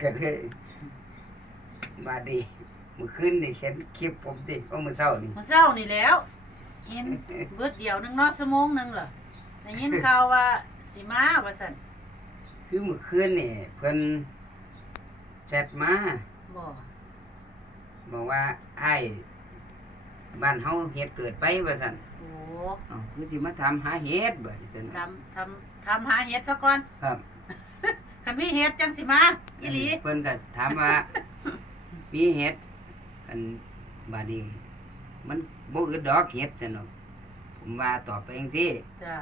ก็เลยมาดีมื้อคืนนี่เห็นคลิปผมติเอามื้อเช้านี่มื้อเช้านี่แหล้ว เห็นเบิดเดียวหนึงเนาะชั่วโมงหนึงเหรอได้ยินข่าวว่าสิมาว่าซั่นคือมื้อคืนนี่เพิ่นแชทมาบ่บอกว่าอ้ายบ้านเฮาเฮ็ดเกิดไปว่าซั่นโอ้เอ้าคือสิมาถามหาเฮ็ดบ่ซั่นทำทำทำหาเห็ดซะก่อนครับ คันมีเห็ดจังสิมาอีหลีเพิ่นก็ถามว่า มีเฮ็ดอันบาดนี้มันบ่อึดดอกเฮ็ดซั่นเนาะผมว่าตอบไปจังซี่จ้า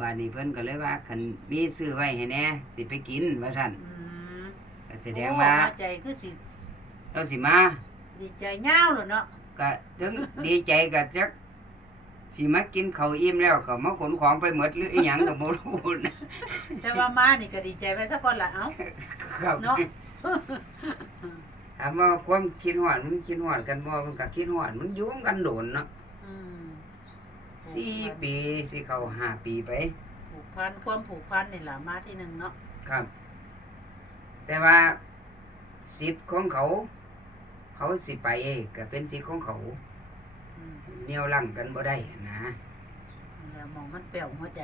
บาดนี้เพิ่นก็เลยว่าคันมีซื้อไว้ให้แหน่สิไปกินว่าซั่นอืมก็แสดงว่าโอ้หัใจคือสิเราสิมา ดีใจยาวเลยเนาะก็ถึงดีใจก็จัก สิมากินข้าวอิ่มแล้วก็มาขนของไปหมดหรืออีหยังก็บ่รู้นะแต่ว่ามานี่ก็ดีใจไปซะก่อนล่ะเอ้า ครับเนาะ ถามว่าความคิดฮอดมันคิดฮอดกันบ่มันก็คิดฮอดมันอยู่กันโดนเนาะอืมสี่ปีสิเข้าห้าปีไป ผูกพันความผูกพันนี่ล่ะมาที่หนึ่งเนาะครับ แต่ว่าสิทธิ์ของเขา เขาสิไปก็เป็นสิทธิ์ของเขาอืม เหนี่ยวลังกันบ่ได้นะแล้วมองมันเปรี้ยวหัวใจ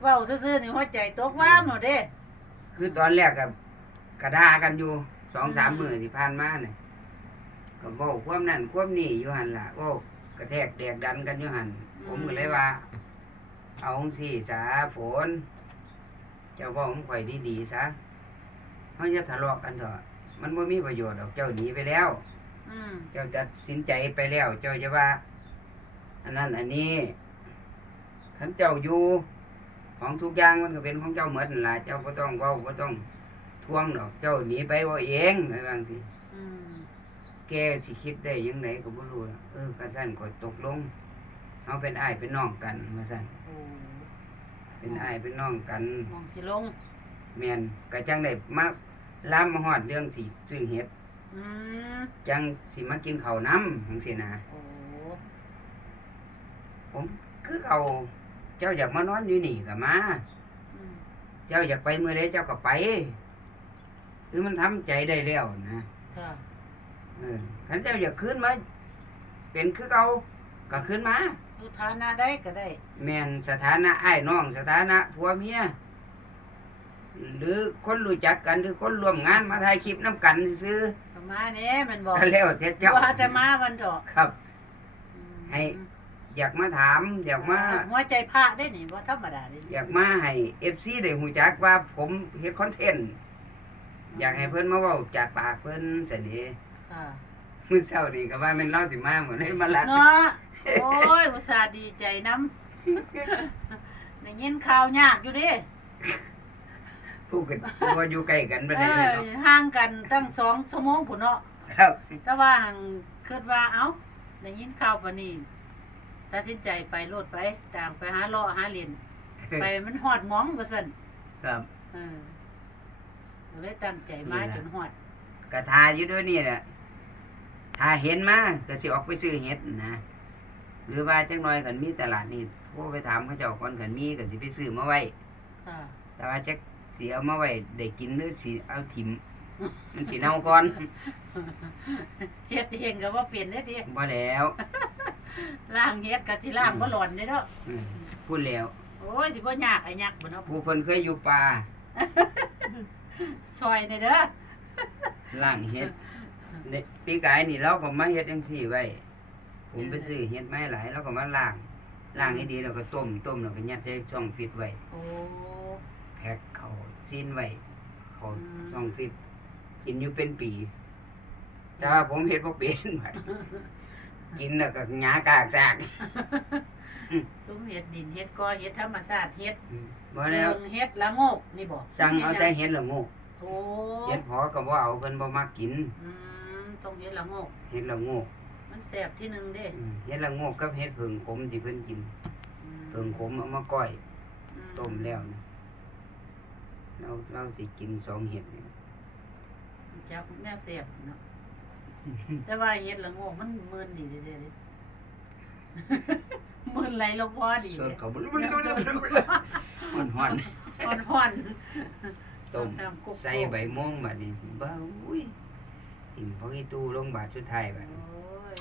เว้าซื่อๆนี่หัวใจตกว้ามหมดเด้ คือตอนแรกกับกระดากันอยู่สองสามมือที่ผ่านมาเนี่ยก็บอกความนั่นความนี่อยู่หันล่ะเว่ากระแทกแดกดันกันอยู่หันผมก็เลยว่า เอาสี่สาฝนเจ้าเว่าผมข่อยดีๆซะเขาจะทะเลาะกันเถอะมันไม่มีประโยชน์หรอกเจ้าหนีไปแล้วอืม เจ้าตัดสินใจไปแล้ว เจ้าจะว่า อันนั้นอันนี้ขันเจ้าอยู่ของทุกอย่างมันก็เป็นของเจ้าหมดนั่นล่ะเจ้าก็ต้องเว้าก็ต้องทวงดอก เจ้าหนีไปว่าเองอะไรบางสิอืมแกสิคิดได้ยังไงก็บ่รู้ล่ะเออกระสั่นก็ตกลงเขาเป็นอ้ายเป็นน้องกันมาสั่นโอ้เป็นอ้ายเป็นน้องกันมองสิลงแม่นก็จังได้มาล้ามมาฮอดเรื่องสิซื้อเห็ด อืมจังสิมากินข้าวน้ำจังซี่นะโอ้ผมคือเขาเจ้าอยากมานอนอยู่นี่ก็มา อืมเจ้าอยากไปเมื่อใดเจ้าก็ไป คือมันทำใจได้แล้วนะ ค่ะเออขันเจ้าอยากขึ้นมา เป็นคือเขาก็ขึ้นมา ดูฐานะได้ก็ได้ แม่นสถานะอ้ายน้องสถานะผัวเมียหรือคนรู้จักกันหรือคนร่วมงานมาถ่ายคลิปน้ำกันซื้อก็ มาแหน่มันบอกก็แล้วแต่เจ้าว่าแต่มาวันเถอะครับอืมให้ อยากมาถาม อยากมาหัวใจพระได้นี่ว่าธรรมดาเด้อยากมาให้เอฟซีได้หูจักว่าผมเฮ็ดคอนเทนต์อยากให้เพิ่นมาเว้าจากปากเพิ่นสนิค่ะมื้อเช้านี่ก็ว่าแม่นเล่าสิมาเหมือนให้มาลัดเนาะโอ้ยอุตส่าห์ดีใจน้ำได้ยินข่าวยากอยู่เดิ ผู้กันบ่อยู่ใกล้กันปานเอใดเลยอเนาะห่างกันตั้งสองชั่วโมงพุ่นเนาะครับ แต่ว่าหังคิดว่าเอ้าได้ยินข่าวปานนี้ตัดสินใจไปโลดไปต่างไปหาเลาะหาเล่นไปมันฮอดหมองว่าซั่นครับ เออก็เลยตั้งใจมานี่ล่ะจนฮอดกระทาอยู่ด้วยนี่แหละถ้าเห็นมาก็สิออกไปซื้อเห็ดนะ หรือว่าจังน้อยคันมีตลาดนี่โทรไปถามเขาเจ้าก่อนคันมีก็สิไปซื้อมาไว้ ค่ะแต่ว่าจัก สิเอามาไว้ได้กินหรือสิเอาถิ่มมันสิเน่าก่อนเฮ็ดเองก็บ่เป็นเด้ติบ่แล้วล้างเฮ็ดก็สิล้างบ่หลอนเด้เนาะอืมพูดแล้วโอ้ยสิบ่ยากไอ้ยักษ์บ่เนาะผู้เพิ่นเคยอยู่ป่าซอยนี่เด้อล่างเห็ดในปีกายนี่เราก็มาเฮ็ดจังซี่ไว้ผมไปซื้อเห็ดไม้หลายเราก็มาล้างล้างให้ดีแล้วก็ต้มต้มแล้วก็ยัดใส่ช่องฟิตไว้โอ้ แพ็คเขาซีนไว้เขาอืมช่องฟิตกินอยู่เป็นปี แต่ว่าผมเฮ็ดบ่เป็นบัดกินแล้วก็หยากากซากซุ้มเฮ็ดดินเฮ็ดกอเฮ็ดธรรมชาติเฮ็ดอืมบ่แล้วเบิ่งเฮ็ดละโงกนี่บ่สั่งเอาแต่เห็ดละโงกโอ้เห็ดพอก็บ่เอาเพิ่นบ่มักกินอืมต้องเฮ็ดละโงก เห็ดละโงกมันแซ่บที่หนึงเด้อืมเห็ดละโงกกับเห็ดผึ่งขมที่เพิ่นกินอืมผึ่งขมเอามาก้อยอืต้มแล้วนะ เราเราสิกินสองเห็ดนี่จักแนวแซ่บเนาะแต่ว่าเฮ็ดละโงกมันมึนดีเด้เด้มึนไหลลงคอดีส่วนเด้เขาบ่รู้มันฮ้อนอ่อนๆต้มน้ำกุ๊กใส่ใบม่วงบัดนี้บ้าอุ้ยทิ่มพออีตู้ลงบาทสุดท้ายบัดนี้โอ้ย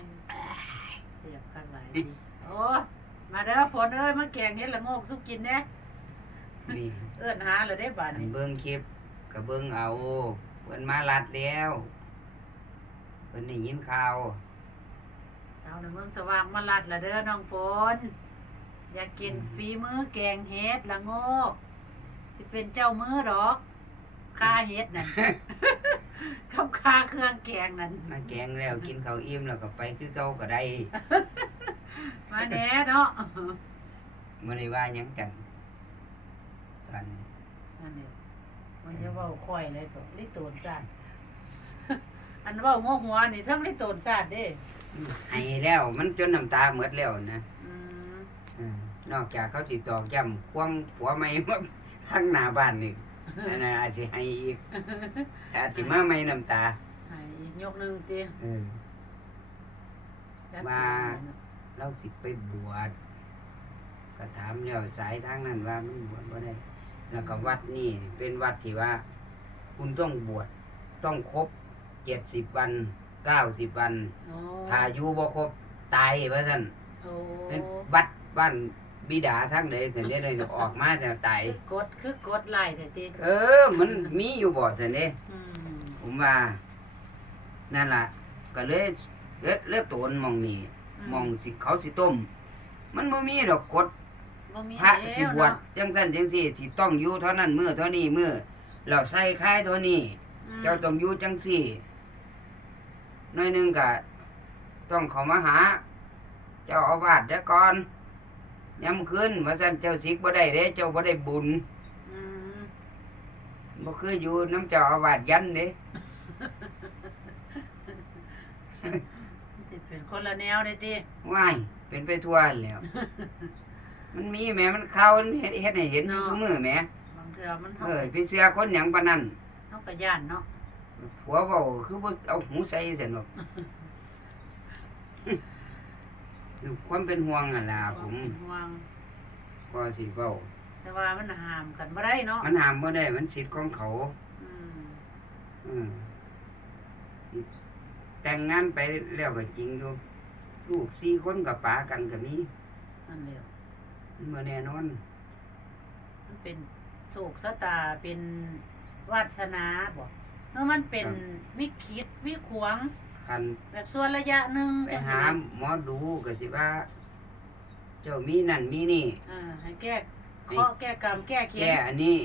เสียบข้างหลายทีโอ้ยมาเด้อฝนเอ้ยมาแกงเฮ็ดละโงกสุกกินแน่ นี่เอิ้นหาเลยได้บาดอันนี้เบิ่งคลิปก็เบิ่งเอาเพิ่นมาลัดแล้วเพิ่นได้ยินข่าวเอาในเมืองสว่างมาลัดละเด้อน้องฝน อยากกินฝีมือแกงเฮ็ดละโงกสิเป็นเจ้ามือดอกค่าเฮ็ดนั่น กับค่าเครื่องแกงนั่น มาแกงแล้วกินข้าวอิ่มแล้วก็ไปคือเก่าก็ได้มาแหน่เนาะบ่ได้ว่าหยังกัน ตอนนี้อันนี้มันจะเว้าค่อยเลยตัวลิโตนซาดอันเว้างอหัวนี่เทั้งลิโตนซาดเด้ให้แล้วมันจนน้ำตาหมดแล้วนะอืมเออนอกจากเขาสิตอกย้ำความผัวใหม่มาทางหน้าบ้านนี่อันนั้นอาจสิให้อีกอาจสิมาไม่น้ำตาให้อีกยกหนึงติเออจัดมาสิเราสิไปบวชก็ถามแล้วสายทางนั้นว่ามันบวชบ่ได้ แล้วก็วัดนี่เป็นวัดที่ว่า คุณต้องบวชต้องครบเจ็ดสิบวันเก้าสิบวันโอ้ถ้าอยู่บ่ครบตายว่าซั่นโอ้เป็นวัดบ้านบิดาทั้งใดสันเด้เลยออกมาแล้วตายคือกดคือกดไล่แต่ติเออ มันมีอยู่บ่สันเด้ อืมผมว่า นั่นล่ะ ก็เลยเลือเลือโตนหมองนี่หมองสิเขาสิต้ม มันบ่มีดอกกฎ บ่มีพระแล้วสิบวชเนาะจังซั่นจังซี่สิต้องอยู่เท่านั้นมื้อเท่านี้มื้อแล้วใส่ค่ายเท่านี้อืมเจ้าต้องอยู่จังซี่หน้อยหนึงก็ต้องเข้ามาหา เจ้าอาวาสเด้อก่อนยามคืนว่าซั่นเจ้าสิกบ่ได้เด้ เจ้าบ่ได้บุญอืมบ่คืออยู่น้ำเจ้าอาวาสยันเด้สิเป็นคนละแนวเลยติว้ายเป็นไปทั่วแล้ว มันมีแหมมันเข้าเฮ็ดเฮ็ดให้เห็นอยู่ซุมื้อแหมบางเทื่อมันเอเฮาอพี่เสือคนหยังปานนั้นเฮาก็ย่านเนาะผัวเว้าคือบ่เอาหูใส่ซั่นหรอกความเป็นห่วงนั่นล่ะผมเป็นห่วง ก็สิเว้าแต่ว่ามันห้ามกันบ่ได้เนาะมันห้ามบ่ได้มันสิทธิ์ของเขา อืมอืมแต่งงานไปแล้วก็จริงอยู่ลูกสี่คนกับป๋ากันก็มีนั่นแหละ มันบ่แน่นอนมันเป็นโศกสตาเป็นวาสนาบ่เมื่อมันเป็นวิคิดวิขวง คันแบบส่วนระยะหนึ่งไปจังหาซี่นะหมอดูก็สิว่า เจ้ามีนั่นมีนี่ อ่าให้แก้เคราะห์แก้กรรมแก้เข็แก้นอันนี้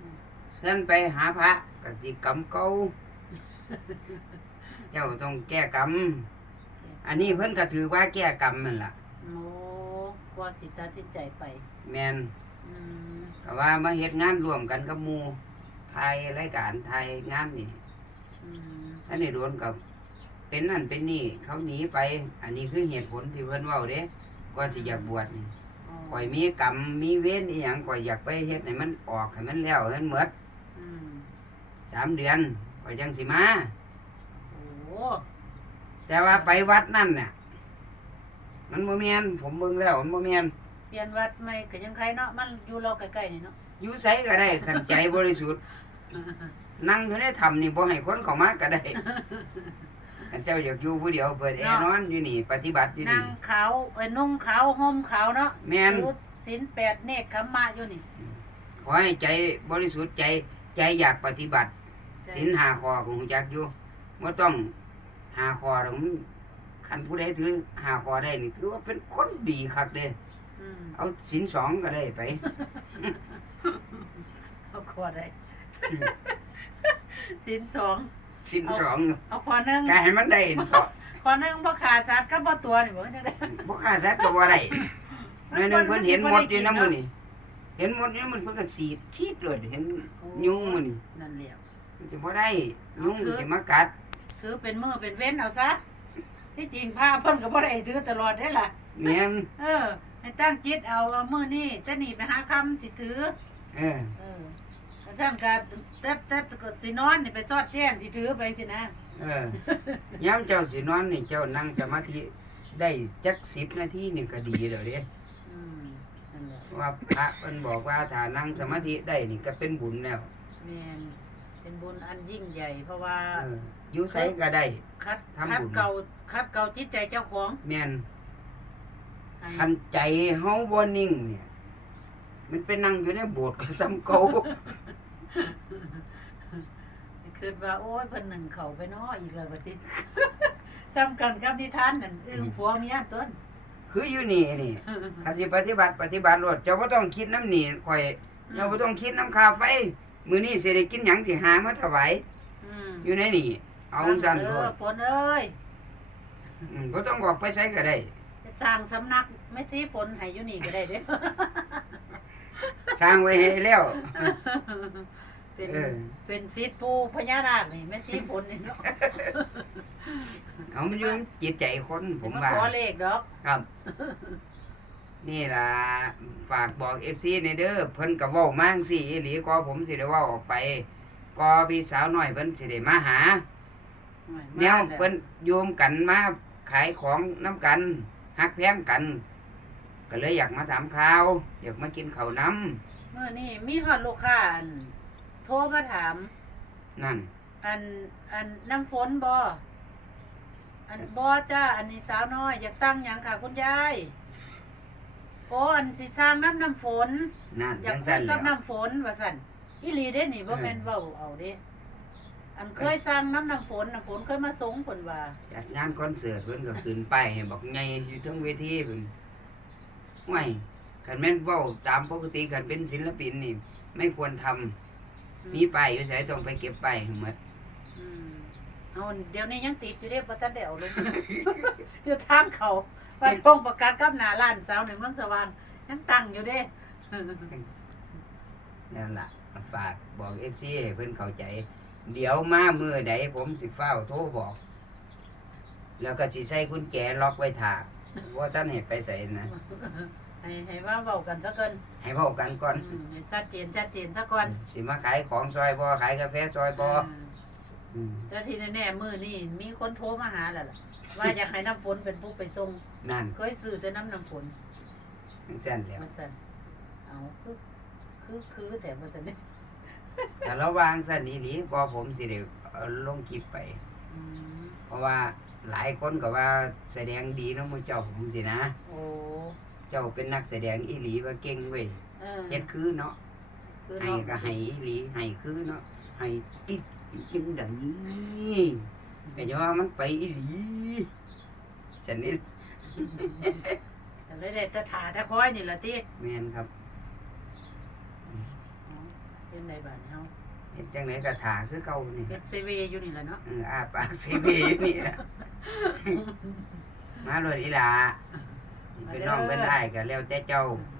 อืมเพิ่นไปหาพระก็สิกรรมเก่าเจ้าต้องแก้กรรม อันนี้เพิ่นก็ถือว่าแก้กรรมนั่นล่ะ โอ้ก ว่าสิตัดสินใจไป แม่นอืมก็ว่ามาเฮ็ดงานร่วมกันกับหมู่ถ่ายรายการถ่ายงานนี่อืมอันนี้โดนกับเป็นนั่นเป็นนี่ เขาหนีไป อันนี้คือเหตุผลที่เพิ่นเว้าเด้ก็สิอยากบวชนี่อ๋อข่อยมีกรรมมีเวรอีหยังข่อยอยากไปเฮ็ดให้มันออกให้มันแล้วให้มันหมดอืมสามเดือนข่อยจังสิมา โอ้แต่ว่าไปวัดนั่นน่ะ มันบ่แม่นผมเบิ่งแล้วมันบ่แม่นเปลี่ยนวัดใหม่ก็ยังใครเนาะมันอยู่รอใกล้ๆนี่เนาะอยู่ไสก็ได้คันใจบริสุทธิ์นั่งอยู่ในถ้ำนี่บ่ให้คนเข้ามาก็ได้คันเจ้าอยากอยู่ผู้เดียวเปิดแอร์นอนอยู่นี่ ปฏิบัติอยู่นั่นี่งขาวเอ้ยนุ่งขาวห่มขาวเนาะแม่นถือศีลแปดเนกขมมะอยู่นี่ขอให้ใจบริสุทธิ์ใจใจอยากปฏิบัติศีลหาข้อของจักอยู่บ่ต้องหาข้อดอกมัน คันผู้ใดถือหาข้อได้นี่ถือว่าเป็นคนดีคักเด้อืมเอาศีลสองก็ได้ไป เอาขอได้ศีลสองศีลสองเอาขอหนึ่งก็ให้มันได้เถาะขอหนึ่งบ่ขาดสัตว์ก็บ่ตัวนี่บ่จังได๋บ่ฆ่าสัตว์ก็บ่ได้มัในนหนึงบ่เพิ่นเห็นมันหมบ่ดได้อยู่กินนำมื้อเนาะนี่เห็นหมดอยู่มันเพิ่นก็สีดชีดเลยเห็นยุงมื้อนี่นั่นแหละมันจะบ่ได้ยุงเอาคือสิมากัดคือเป็นมือเป็นเว้นเอาซะ ที่จริงผ้าเพิ่นก็บ่ได้ถือตลอดได้ล่ะ แม่นเออ ให้ตั้งจิตเอาว่ามื้อนี้แต่นี่ไปหาคำสิถือ เออเออก็ซั่นก็แต่แต่ก็สินอนนี่ไปซอดแจ้งสิถือไปสินะ เออยามเจ้าสินอนนี่เจ้านั่งสมาธิได้จัก10นาทีนี่ก็ดีแล้วเด้อืมนั่นแหละเพราะว่าพระเพิ่นบอกว่าถ้านั่งสมาธิได้นี่ก็เป็นบุญแล้ว แม่น เป็นบุญอันยิ่งใหญ่ เพราะว่าเอออยู่ไสก็ได้ คัดทำบุญ คัดเก่าคัดเก่าจิตใจเจ้าของแม่นให้คันใจเฮาบ่นิ่งเนี่ย มันไปนั่งอยู่ในโบสถ์ก็ซ้ำเก่าคิดว่าโอ้ยเพิ่นหนึ่งเขาไปเนาะอีกแล้วบัดนี้ ซ้ำกันกับนิทานนั่นอึ้งผัวเมียต้น คืออยู่นี่นี่ คันสิปฏิบัติปฏิบัติรถเจ้าบ่ต้องคิดน้ำหนีข่อยเจ้าบ่ต้องคิดน้ำค่าไฟ มื้อนี้สิได้กินหยังสิหามาถวายอืมอยู่ในนี่เอาซั่นเอโลอดฝนเอ้ยอืมบ่ต้องออกไปไสก็ได้ไปสร้างสำนักไม่ซีฝนให้อยู่นี่ก็ได้เด้สร้างไว้ให้แล้ว เป็นเออ เป็นซีดปูพญานาคนี่แม่ซีฝนนี่เนาะเอามันอยู่จิตใจคนผสิมมาว่าขอเลขดอก ครับ นี่ล่ะฝากบอก FC ในเด้อเพิ่นก็เว้ามาจังซี่อีหลีก็ผมสิได้เว้าออกไป ก็พี่สาวน้อยเพิ่นสิได้มาหาแนวเพิ่นโยมกันมาขายของน้ำกันฮักแพงกัน ก็เลยอยากมาถามข่าวอยากมากินข้าวน้เมื่อนี่มีฮอดลูกค้าอันโทรมาถามำนั่น อันอันน้ำฝนบ่อันบ่จ้าอันนี้สาวน้อยอยากสร้างหยังค่ะคุณยาย โอ้อันสิสร้างน้ำน้ำฝน นั่นอยากจังคุซั่ยนกับแหล้วน้ำฝนว่าซั่นอีหลีเด้นี่บ่แม่นเว้าเอาเด้อันเคยสร้างน้ำน้ำฝนน้ำฝนเคยมาสงเพิ่นว่า จัดงานคอนเสิร์ตเพิ่นก็ขึ้นป้ายให้บอกไงอยู่เทั้งเวทีเพิ่นห่วยคันแม่นเว้าตามปกติคันเป็นศิลปินนี่ ไม่ควรทำมีป้ายอยู่ไสต้องไปเก็บป้ายให้หมดอืมเอาเดี๋ยวนี้ยังติดอยู่เด้บ่ทันได้เอาลง อยู่ทางเขา ไปพงประกาศกับหน้าร้านสาวในเมืองสว่างยังตั้งอยู่เด้นั่นล่ะฝากบอก FC ให้เพิ่นเข้าใจ เดี๋ยวมามื้อใดผมสิเฝ้าวโทรบอก แล้วก็สิใส่กุญแจล็อกไว้ท่าว่าท่านให้ไปใส่นะให้ให้ว่าเว้ากันซะเกินให้เว้ากันก่อนอืมให้ชัดเจนชัดเจนซะก่อนสิมาขายของซอยบ่ขายกาแฟซอยบ่เอออืม แต่ที่แน่ๆมื้อนี้มีคนโทรมาหาแล้วล่ะ ว่าอยากให้น้ำฝนเป็นผู้ไปส่งนั่นเคยซื้อแต่น้ำน้ำฝนจังซั่นแหล้วมาสั่นเอาคือคือคือแต่มาสั่นนี่ถ้าระวางซั่นอีหลีบ่ผมสิได้เอาลงคลิปไป อืมเพราะว่าหลายคนก็ว่าแสดงดีเนาะหมู่เจ้าผมสินะ โอ้เจ้าเป็นนักแสดงอีหลีว่าเก่งเว้ยเออเฮ็ดคือเนาะคือให้เนาะก็ให้อีหลีให้คือเนาะให้อี กินได้ก็จะว่ามันไปอีหลีฉันนี่ก็เลยได้แตะถาแตะคอยนี่ล่ะติแม่นครับเอาเป็นไดบ้านเฮาเฮ็ดจังไดก็ถาคือเก่านี่เฮ็ดเซเวอยู่นี่ล่ะเนาะเอออาปากซีบีนี่ล่ะมาโลดอีหลาเป็นน้องเป็นอ้ายก็แล้วแต่เจ้าอืม